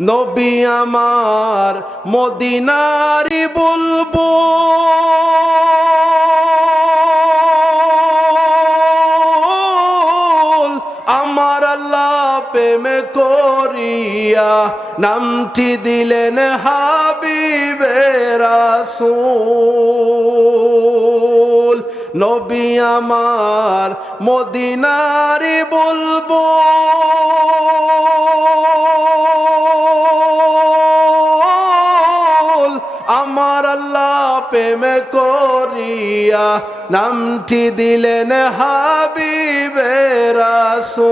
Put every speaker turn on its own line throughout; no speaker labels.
নবী আমার মদিনারি বলব। আমার আল্লাহ প্রেমে করিয়া নামটি দিলেন হাবিবে রাসূল। নবী আমার মদিনারি বলব। প্রেমে করিয়া নামটি দিলেন হাবিবে রাসূল।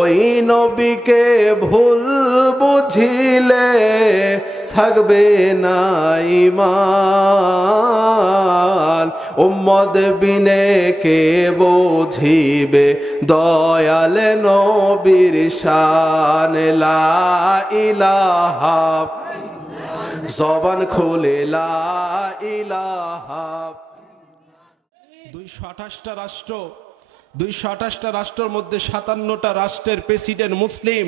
ওই নবীকে ভুল বুঝিলে থাকবে না ইমান উম্মদ বিনে কে বুঝিবে? দয়াল নবীর শান, লা ইলাহা জবান খোলে দুইশো আঠাশটা রাষ্ট্র, দুইশো আঠাশটা রাষ্ট্রের মধ্যে সাতান্নটা রাষ্ট্রের প্রেসিডেন্ট মুসলিম।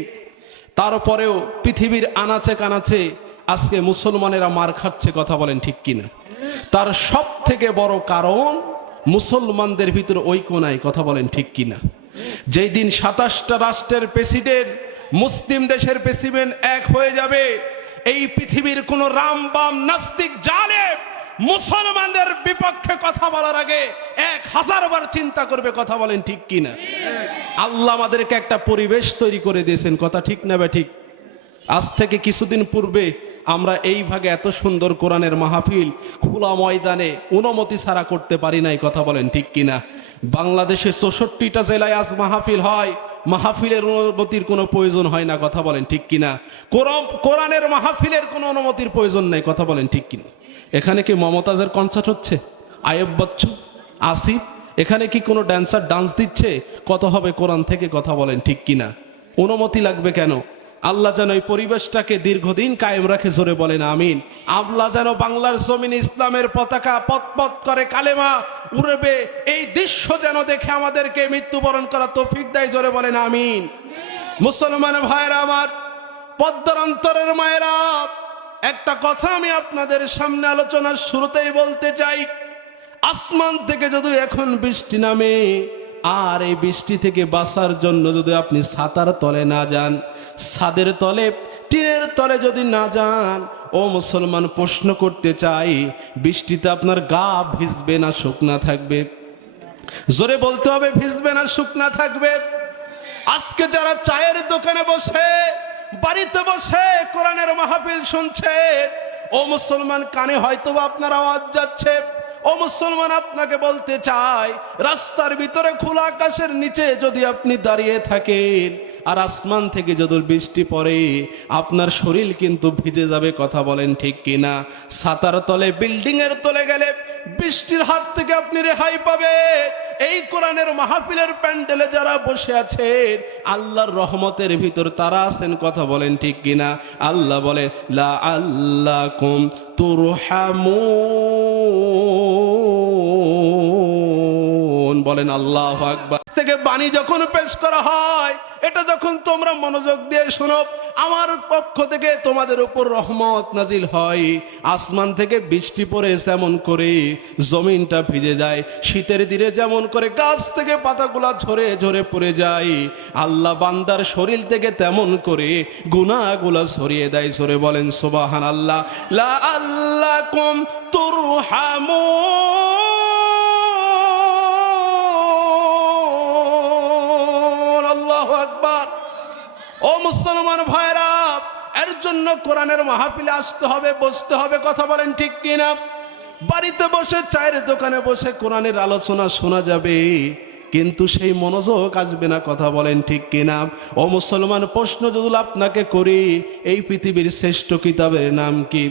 তারপরেও পৃথিবীর আনাচে কানাচে আজকে মুসলমানেরা মার খাচ্ছে কথা বলেন ঠিক কিনা। তার সব থেকে বড় কারণ মুসলমানদের ভিতরে ঐক্য নাই, কথা বলেন ঠিক কিনা। যেই দিন সাতাশটা রাষ্ট্রের প্রেসিডেন্ট মুসলিম দেশের প্রেসিডেন্ট এক হয়ে যাবে এই পৃথিবীর কোন রাম বাম নাস্তিক জানে মুসলমানদের বিপক্ষে কথা বলার আগে এক হাজার বার চিন্তা করবে, কথা বলেন ঠিক কিনা? আল্লাহ আমাদেরকে একটা পরিবেশ তৈরি করে দিয়েছেন, কথা ঠিক না বা ঠিক? আজ থেকে কিছুদিন পূর্বে আমরা এই ভাগে এত সুন্দর কোরআনের মাহফিল খোলা ময়দানে অনুমতি ছাড়া করতে পারি নাই, কথা বলেন ঠিক কিনা? বাংলাদেশে চৌষট্টিটা জেলায় আজ মাহফিল হয় মাহফিলের অনুমতির কোনো প্রয়োজন হয় না, কথা বলেন ঠিক কিনা? কোরআন- কোরআনের মাহফিলের কোনো অনুমতির প্রয়োজন নাই, কথা বলেন ঠিক কিনা? এখানে কি মমতাজের কনসার্ট হচ্ছে? আয়ব বচ্চু, আসিফ, এখানে কি কোনো ড্যান্সার ডান্স দিচ্ছে? কত হবে কোরআন থেকে, কথা বলেন ঠিক কিনা? অনুমতি লাগবে কেন? আল্লাহ যেন এই পরিবেশটাকে দীর্ঘদিন কায়েম রাখে, জোরে বলেন আমিন। আল্লাহ যেন বাংলার জমিন ইসলামের পতাকা পথ করে কালেমা উড়বে, এই দৃশ্য যেন দেখে আমাদেরকে মৃত্যুবরণ করা তৌফিক দেয়, জোরে বলেন আমিন। মুসলমান ভাইরা আমার, পদ্মার অন্তরের মায়েরা, একটা কথা আমি আপনাদের সামনে আলোচনার শুরুতেই বলতে চাই। আসমান থেকে যদি এখন বৃষ্টি নামে, আর এই বৃষ্টি থেকে বাঁচার জন্য যদি আপনি ছাতার তলে না যান ছাদের তলে, টিনের তলে যদি না যান, ও মুসলমান প্রশ্ন করতে চাই, বৃষ্টিতে আপনার গা ভিজবে না, শুকনা থাকবে? জোরে বলতে হবে, ভিজবে না, শুকনা থাকবে? আজকে যারা চায়ের দোকানে বসে, বাড়িতে বসে কোরআনের মাহফিল শুনছে, ও মুসলমান কানে হয়তো আপনার আওয়াজ যাচ্ছে। ও মুসলমান আপনাকে বলতে চাই রাস্তার ভিতরে খোলা আকাশের নিচে যদি আপনি দাঁড়িয়ে থাকেন আর আসমান থেকে যদি বৃষ্টি পড়ে, আপনার শরীর কিন্তু ভিজে যাবে, কথা বলেন ঠিক কিনা? সাতার তলে বিল্ডিং এর তলে গেলে বৃষ্টির হাত থেকে আপনি রেহাই পাবে। এই কোরআনের মাহফিলের প্যান্ডেলে যারা বসে আছেন, আল্লাহর রহমতের ভিতর তারা আছেন, কথা বলেন ঠিক কিনা? আল্লাহ বলেন লা আল্লাহ কুম তুরহামুন। বলেন, আল্লাহ আকবার। বাণী যখন পেশ করা হয়, এটা যখন তোমরা মনোযোগ দিয়ে শোনো, আমার পক্ষ থেকে তোমাদের উপর রহমত নাজিল হয়। আসমান থেকে বৃষ্টি পড়ে যেমন করে, জমিনটা ভিজে যায়, শীতের দিনে যেমন করে, গাছ থেকে পাতাগুলা ঝরে ঝরে পড়ে যায়। আল্লাহ বান্দার শরীর থেকে তেমন করে গুনাগুলা ছড়িয়ে দেয় ঝরে বলেন সুবাহান আল্লাহ লা আল্লাহ কুম তুরহামুন। ও মুসলমান ভাইরা, এর জন্য কোরআনের মাহফিলে আসতে হবে, বসতে হবে, কথা বলেন ঠিক কিনা? বাড়িতে বসে, চায়ের দোকানে বসে কোরআনের আলোচনা শোনা যাবে, কিন্তু সেই মনোযোগ আসবে না, কথা বলেন ঠিক কিনা? ও মুসলমান, প্রশ্ন যদি আপনাকে করি, এই পৃথিবীর শ্রেষ্ঠ কিতাবের নাম কি?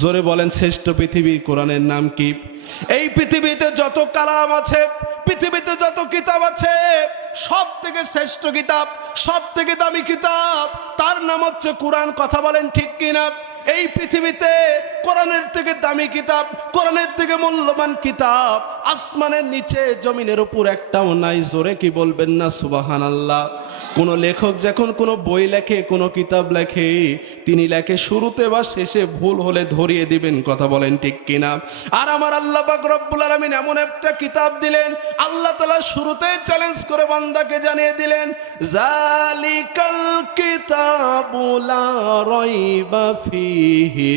জোরে বলেন, শ্রেষ্ঠ পৃথিবীর কোরআনের নাম কি? এই পৃথিবীতে যত কালাম আছে, পৃথিবীতে যত কিতাব আছে সব থেকে শ্রেষ্ঠ কিতাব সব থেকে দামি কিতাব, তার নাম হচ্ছে কোরআন। কথা বলেন ঠিক কিনা? এই পৃথিবীতে কোরআনের থেকে দামি কিতাব, কোরআনের থেকে মূল্যবান কিতাব, আসমানের নিচে, জমিনের উপর একটাও নাই। জোরে কি বলবেন না? সুবাহান আল্লাহ কোন লেখক যখন কোনো বই লেখে, কোনো কিতাব লেখে, তিনি লেখে শুরুতে বা শেষে ভুল হলে ধরিয়ে দিবেন, কথা বলেন ঠিক কিনা? আর আমার আল্লাহ পাক আলামিন এমন একটা কিতাব দিলেন, আল্লাহ তাআলা শুরুতে চ্যালেঞ্জ করে বান্দাকে জানিয়ে দিলেন জালিকাল কিতাবু লা রাইবা ফিহি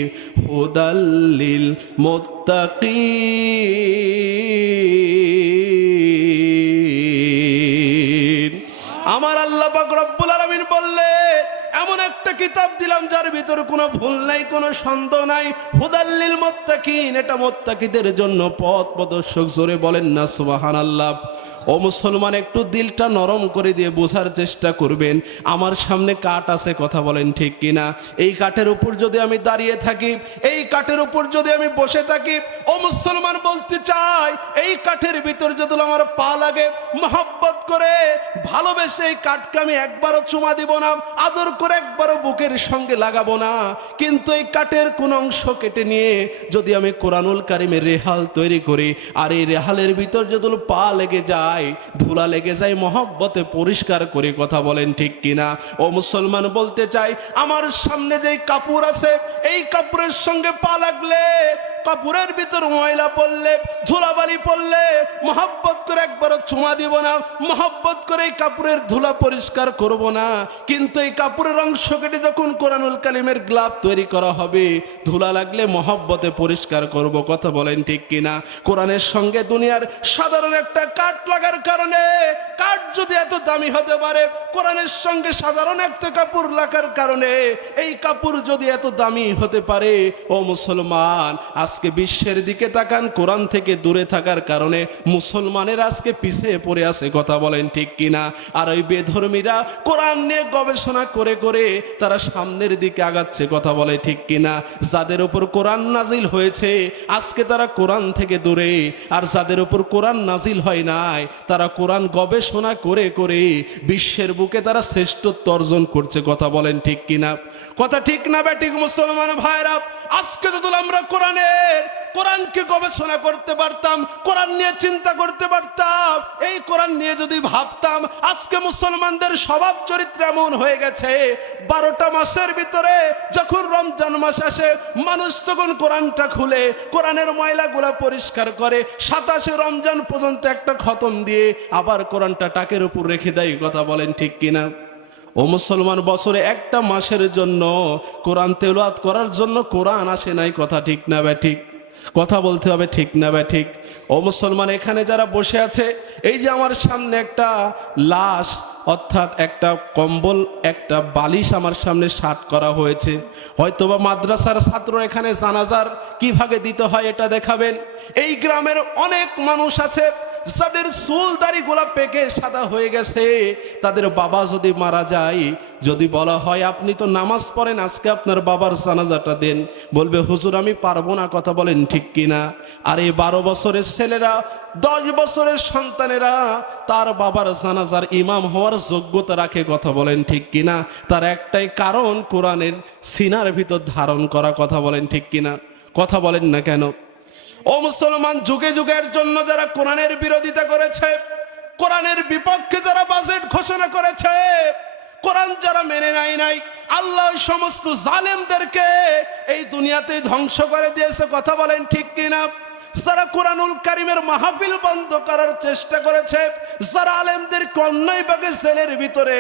হুদাল্লিল মুত্তাকিন। আমার আল্লাহ রব্বুল আলমিন বললে, এমন একটা কিতাব দিলাম যার ভিতরে কোনো ভুল নাই, কোনো সন্দেহ নাই। হুদাল্লিল মোত্তাকিন। এটা মোত্তাকিদের জন্য পথ প্রদর্শক জোরে বলেন না, সুবহানাল্লাহ। ও মুসলমান, একটু দিলটা নরম করে দিয়ে বোঝার চেষ্টা করবেন। আমার সামনে কাঠ আছে, কথা বলেন ঠিক কিনা? এই কাঠের উপর যদি আমি দাঁড়িয়ে থাকি, এই কাঠের উপর যদি আমি বসে থাকি, ও মুসলমান বলতে চাই, এই কাঠের ভিতর যদি আমার পা লাগে, মহব্বত করে ভালোবেসে এই কাঠকে আমি একবারও চুমা দিব না, আদর করে একবারও বুকের সঙ্গে লাগাবো না। কিন্তু এই কাঠের কোন অংশ কেটে নিয়ে যদি আমি কোরআনুল কারিমের রেহাল তৈরি করি, আর এই রেহালের ভিতর যদি পা লেগে যায় ধুলা লেগে যায়, মহব্বতে পরিষ্কার করে কথা বলেন ঠিক কিনা? ও মুসলমান বলতে চাই, আমার সামনে যে কাপড় আছে, এই কাপড়ের সঙ্গে পা লাগলে কাপড়ের ভিতর ময়লা পড়লে, ধুলাবালি পড়লে, মহব্বত করে একবারও চুমা দিব না, মহব্বত করে এই কাপড়ের ধুলা পরিষ্কার করব না। কিন্তু এই কাপড়ের অংশ কেটে যখন কোরআনুল কালিমের গ্লাভ তৈরি করা হবে, ধুলা লাগলে মহব্বতে পরিষ্কার করব, কথা বলেন ঠিক কিনা? কোরআনের সঙ্গে দুনিয়ার সাধারণ একটা কাঠ লাগার কারণে, কাঠ যদি এত দামি হতে পারে, কোরআনের সঙ্গে সাধারণ একটা কাপড় লাগার কারণে, এই কাপড় যদি এত দামি হতে পারে, ও মুসলমান আজকে বিশ্বের দিকে তাকান, কোরআন থেকে দূরে থাকার কারণে মুসলমানের আজকে পিছিয়ে পড়ে আছে, কথা বলেন ঠিক কিনা? আর ওই বেধর্মীরা কোরআন নিয়ে গবেষণা করে করে তারা সামনের দিকে আগাচ্ছে, কথা বলে ঠিক কিনা? যাদের উপর কোরআন নাজিল হয়েছে, আজকে তারা কোরআন থেকে দূরে। আর যাদের উপর কোরআন নাজিল হয় নাই, তারা কোরআন গবেষণা করে করে বিশ্বের বুকে তারা শ্রেষ্ঠত্ব অর্জন করছে, কথা বলেন ঠিক কিনা? কথা ঠিক না ব্যাটিক মুসলমান ভাইরা আজকে যদি আমরা কোরআনের, কোরআনকে গবেষণা করতে পারতাম, কোরআন নিয়ে চিন্তা করতে পারতাম, এই কোরআন নিয়ে যদি ভাবতাম, আজকে মুসলমানদের স্বভাব চরিত্র এমন হয়ে গেছে, বারোটা মাসের ভিতরে যখন রমজান মাস আসে, মানুষ তখন কোরআনটা খুলে, কোরআনের ময়লাগুলা পরিষ্কার করে, সাতাশে রমজান পর্যন্ত একটা খতম দিয়ে আবার কোরআনটা টাকের উপর রেখে দেয় কথা বলেন ঠিক কিনা? ও মুসলমান, বছরে একটা মাসের জন্য কোরআন তেলাওয়াত করার জন্য কোরআন আসে নাই। কথা ঠিক না ব্যা ঠিক? কথা বলতে হবে ঠিক না ব্যা ঠিক? ও মুসলমান, এখানে যারা বসে আছে, এই যে আমার সামনে একটা লাশ, অর্থাৎ একটা কম্বল, একটা বালিশ আমার সামনে শার্ট করা হয়েছে। হয়তোবা মাদ্রাসার ছাত্র এখানে জানাজার কীভাবে দিতে হয় এটা দেখাবেন? এই গ্রামের অনেক মানুষ আছে যাদের চুল দাড়িগুলা পেকে সাদা হয়ে গেছে। তাদের বাবা যদি মারা যায়, যদি বলা হয় আপনি তো নামাজ পড়েন, আজকে আপনার বাবার জানাজাটা দেন। বলবে, হুজুর, আমি পারব না। কথা বলেন, ঠিক কিনা? আর এই বারো বছরের ছেলেরা, দশ বছরের সন্তানেরা, তার বাবার জানাজার ইমাম হওয়ার যোগ্যতা রাখে, কথা বলেন, ঠিক কিনা? তার একটাই কারণ, কোরআনের সিনার ভিতর ধারণ করা, কথা বলেন, ঠিক কিনা? কথা বলেন না কেন? ও মুসলমান, যুগে যুগের জন্য যারা কোরআনের বিরোধিতা করেছে, কোরআনের বিপক্ষে যারা বাজেট ঘোষণা করেছে, কোরআন যারা মেনে নাই নাই, আল্লাহ সমস্ত জালেমদেরকে এই দুনিয়াতে ধ্বংস করে দিয়েছে। কথা বলেন ঠিক কিনা? যারা কোরআনুল কারিমের মাহফিল বন্ধ করার চেষ্টা করেছে, যারা আলেমদের কন্যাই বাগে সেলের ভিতরে,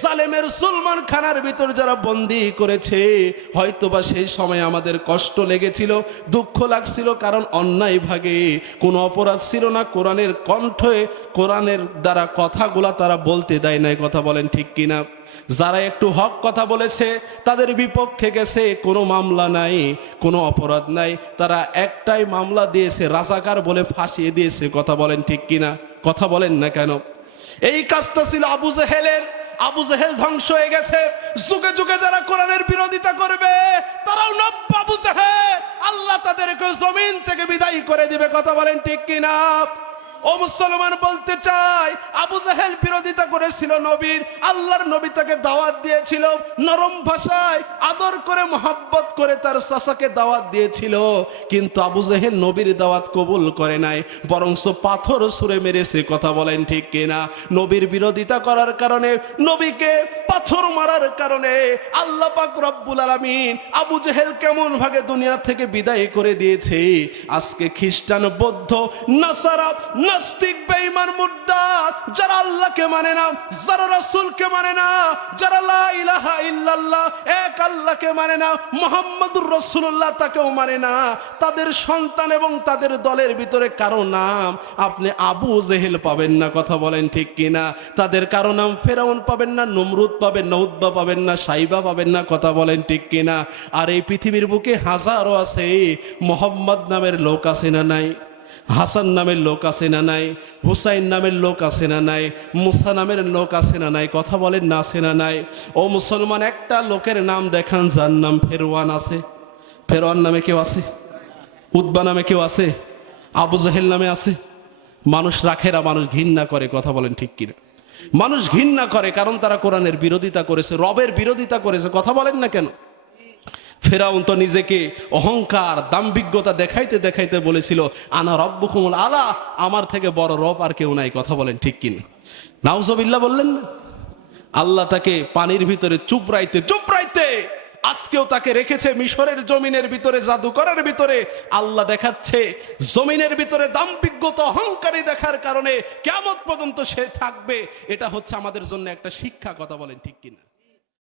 জালেমের সুলমান খানার ভিতর যারা বন্দি করেছে, হয়তোবা সেই সময় আমাদের কষ্ট লেগেছিল, দুঃখ লাগছিল, কারণ অন্যায় ভাগে কোনো অপরাধ ছিল না। কোরআনের কণ্ঠে, কোরআনের দ্বারা কথাগুলা তারা বলতে দেয় নাই, কথা বলেন ঠিক কিনা? যারা একটু হক কথা বলেছে, তাদের বিপক্ষে গেছে, কোনো মামলা নাই, কোনো অপরাধ নাই। তারা একটাই মামলা দিয়েছে, রাজাকার বলে ফাঁসিয়ে দিয়েছে। কথা বলেন ঠিক কিনা? কথা বলেন না কেন? এই কাজটা ছিল আবু জেহেলের। আবু জেহেল ধ্বংস হয়ে গেছে। যুগে যুগে যারা কোরআনের বিরোধিতা করবে, তারাও নব্য আবু জেহেল। আল্লাহ তাদেরকে জমিন থেকে বিদায় করে দিবে। কথা বলেন ঠিক কিনা? ও মুসলমান বলতে চাই, আবু জাহেল বিরোধিতা করেছিল নবীর, আল্লাহর নবী তাকে দাওয়াত দিয়েছিল, নরম ভাষায় আদর করে মোহাব্বত করে তার চাচাকে দাওয়াত দিয়েছিল, কিন্তু আবু জাহেল নবীর দাওয়াত কবুল করে নাই, বরংস পাথর সুরে মেরেছে কথা বলেন ঠিক কিনা? নবীর বিরোধিতা করার কারণে, নবীকে পাথর মারার কারণে আল্লাহ পাক রব্বুল আলামিন আবু জেহেল কেমন ভাগে দুনিয়া থেকে বিদায় করে দিয়েছে। আজকে খ্রিস্টান, বৌদ্ধ, নাসারা নাস্তিক, বেঈমান মুদ্দা যারা আল্লাহকে মানে না, যারা রাসূলকে মানে না, যারা লা ইলাহা ইল্লাল্লাহ, এক আল্লাহকে মানে না, মুহাম্মাদুর রাসূলুল্লাহ তাকেও মানে না। তাদের সন্তান এবং তাদের দলের ভিতরে কারও নাম আপনি আবু জেহেল পাবেন না, কথা বলেন ঠিক কিনা? তাদের কারও নাম ফেরাউন পাবেন না, নমরুদ পাবেন না উদ্বা পাবেন না, সাইবা পাবেন না, কথা বলেন ঠিক কিনা? আর এই পৃথিবীর বুকে হাজারো আছে, মোহাম্মদ নামের লোক আছে না নাই? হাসান নামের লোক আছে না নাই? হুসাইন নামের লোক আছে না নাই? মুসা নামের লোক আছে না নাই? কথা বলেন না আছে না নাই? ও মুসলমান, একটা লোকের নাম দেখান, যার নাম ফেরওয়ান আছে। ফেরওয়ান নামে কেউ আছে? উদ্বা নামে কেউ আছে? আবু জাহেল নামে আছে? মানুষ রাখেরা মানুষ ঘৃণা করে, কথা বলেন ঠিক কিনা? মানুষ ঘৃণা করে, কারণ তারা কোরআনের বিরোধিতা করেছে, রবের বিরোধিতা করেছে, কথা বলেন না কেন? ফেরাউন তো নিজেকে অহংকার দাম্ভিজ্ঞতা দেখাইতে দেখাইতে বলেছিল, আনা রব্বুকুমুল আলা আমার থেকে বড় রব আর কেউ নাই, কথা বলেন ঠিক কিনা? নাউজবিল্লা বললেন, আল্লাহ তাকে পানির ভিতরে চুপ রাইতে চুপ রাইতে আজকেও তাকে রেখেছে মিশরের জমিনের ভিতরে, জাদুকরের ভিতরে। আল্লাহ দেখাচ্ছে, জমিনের ভিতরে দাম্পিজ্ঞতা অহংকারী দেখার কারণে কেমন পর্যন্ত সে থাকবে। এটা হচ্ছে আমাদের জন্য একটা শিক্ষা, কথা বলেন ঠিক কিনা?